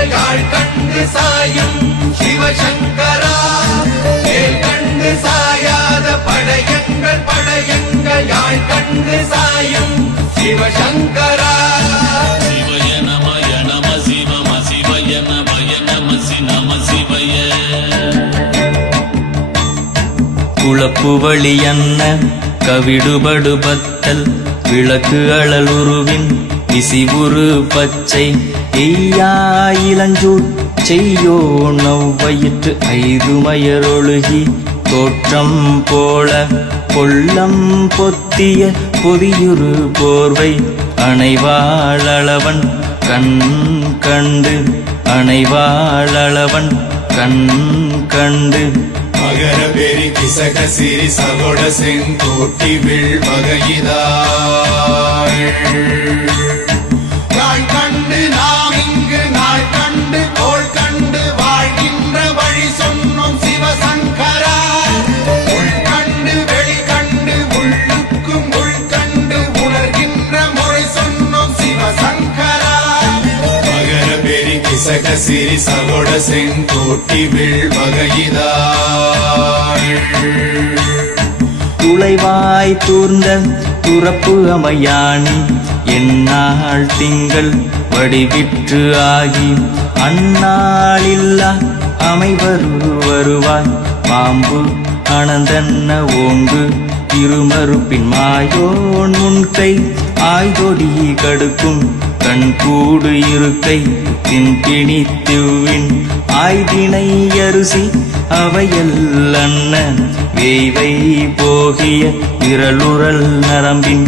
எங்கள் யாழ் கண்டு சாயும் சிவசங்கரா. வேல் கண்டு சாயாத படையங்கள் யாழ் கண்டு சாயும் சிவசங்கரா. சிவய நமய நம சிவம சிவய நமய நம நம சிவய. குழப்பு வழியன்ன கவிடுபடுபத்தல் விளக்கு அழல் உருவின் விசிவுரு பச்சை எய்யா இளஞ்சூர் செய்யோ நவ்வயிற்று ஐதுமயரொழுகி தோற்றம் போல கொள்ளம் பொத்திய பொதியுரு போர்வை அணைவாளவன் கண் கண்டு அணைவாளவன் கண் கண்டு. மகர பெரி கிசக சிறி சகோட செங்கோட்டி வில் வகையிதாள். நாள் கண்டு நாம் இங்கு நாள் கண்டு கோள் கண்டு வாழ்கின்ற வழி சொன்னோம் சிவசங்கரா. உள் கண்டு வெளி கண்டு உள்ளுக்கும் உள் கண்டு உணர்கின்ற முறை சொன்னோம் சிவசங்கரா. மகர பெரி கிசக சிறி சகோட செங்கோட்டி வில் வகையிதாள். துளைவாய் தூர்ந்த துறப்பு அமையாணி எந்நாள் திங்கள் வடிவிற்று ஆகி அந்நாளில்லா அமைவரு வருவாய் பாம்பு அனந்தன்ன ஓங்கு இருமறுப்பின் மாயோன் முன்கை ஆய்தொடி கடுக்கும் கண்கூடு இருக்கை தின்பிணி திவ்வின் ஆய்தினை அரிசி அவையல் அன்ன வேய்வை போகிய விரலுரல் நரம்பின்.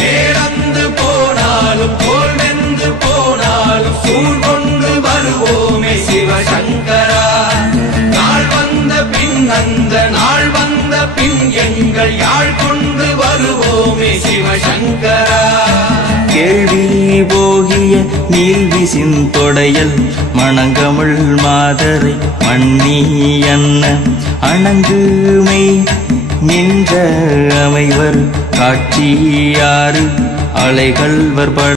நேரந்து போனாலும் போல் வெந்து போனாலும் சூழ் கொண்டு வருவோமே சிவசங்கரா. நாள் வந்த பின் அந்த நாள் வந்த பின் எங்கள் யாழ் கொண்டு வருவோமே சிவசங்கரா. கேள்வி போகிய நீல்விசின் தொடையல் மணங்கமிழ் மாதரை மண்ணி அன்ன அணங்குமை நின்ற அமைவர் காட்சியாறு அலைகள்வர்